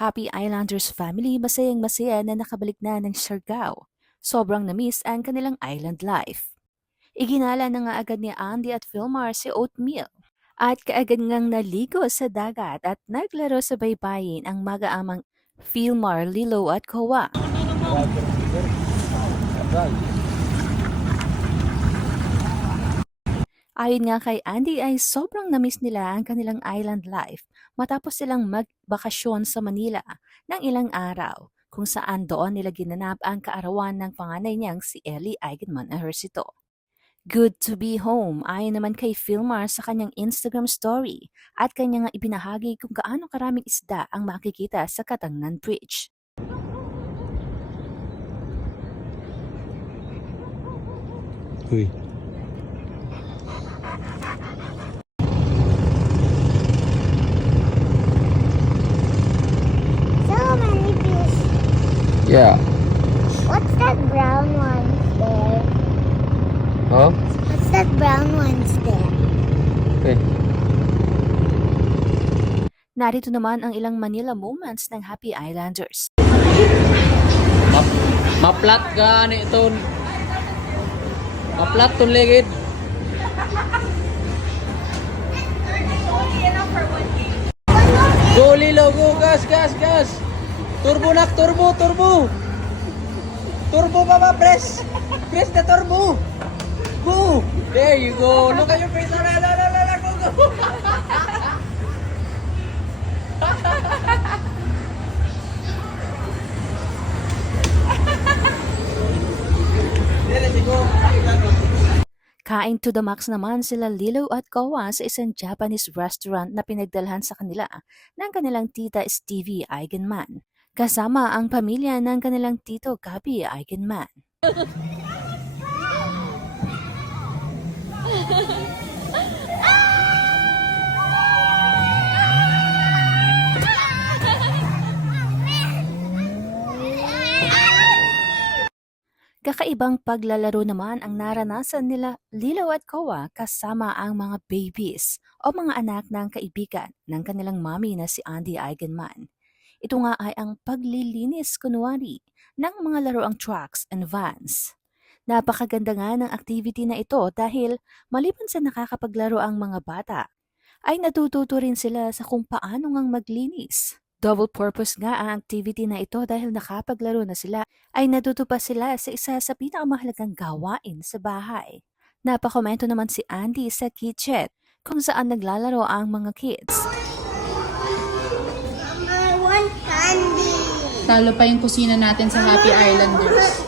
Happy Islanders family masayang-masaya na nakabalik na ng Siargao. Sobrang na-miss ang kanilang island life. Iginala na nga agad ni Andy at Philmar si Oatmeal. At kaagad ngang naligo sa dagat at naglaro sa baybayin ang mag-aamang Philmar, Lilo at Kowa. Ayon nga kay Andy ay sobrang na-miss nila ang kanilang island life matapos silang magbakasyon sa Manila ng ilang araw kung saan doon nila ginanap ang kaarawan ng panganay niyang si Ellie Eigenman Ejercito. Good to be home ayon naman kay Philmar sa kanyang Instagram story at kanya nga ibinahagi kung gaano karaming isda ang makikita sa Katangnan Bridge. Uy. So many fish. Yeah. What's that brown ones there? Huh? What's that brown ones there? Okay. Narito naman ang ilang Manila moments ng Happy Islanders. Maplat ka ni ton. Maplat ton ligid. Go Lilo, go, gas, gas, gas. Turbo nak, turbo, turbo. Turbo baba, press. Press the turbo. Go. There you go. Look at your face. La, la, la, la, la, go, go. There you go. Kain to the max naman sila Lilo at Kowa sa isang Japanese restaurant na pinagdalhan sa kanila ng kanilang tita Stevie Eigenman, kasama ang pamilya ng kanilang tito Gabi Eigenman. Kakaibang paglalaro naman ang naranasan nila Lilo at Kowa kasama ang mga babies o mga anak ng kaibigan ng kanilang mami na si Andy Eigenman. Ito nga ay ang paglilinis kunwari ng mga laruang trucks and vans. Napakaganda nga ng activity na ito dahil maliban sa nakakapaglaro ang mga bata, ay natututo rin sila sa kung paano ngang maglinis. Double purpose nga ang activity na ito dahil nakapaglaro na sila ay natuto pa sila sa isa sa pinakamahalagang gawain sa bahay. Napakomento naman si Andy sa kitchen kung saan naglalaro ang mga kids. I want candy. Talo pa yung kusina natin sa Happy Islanders.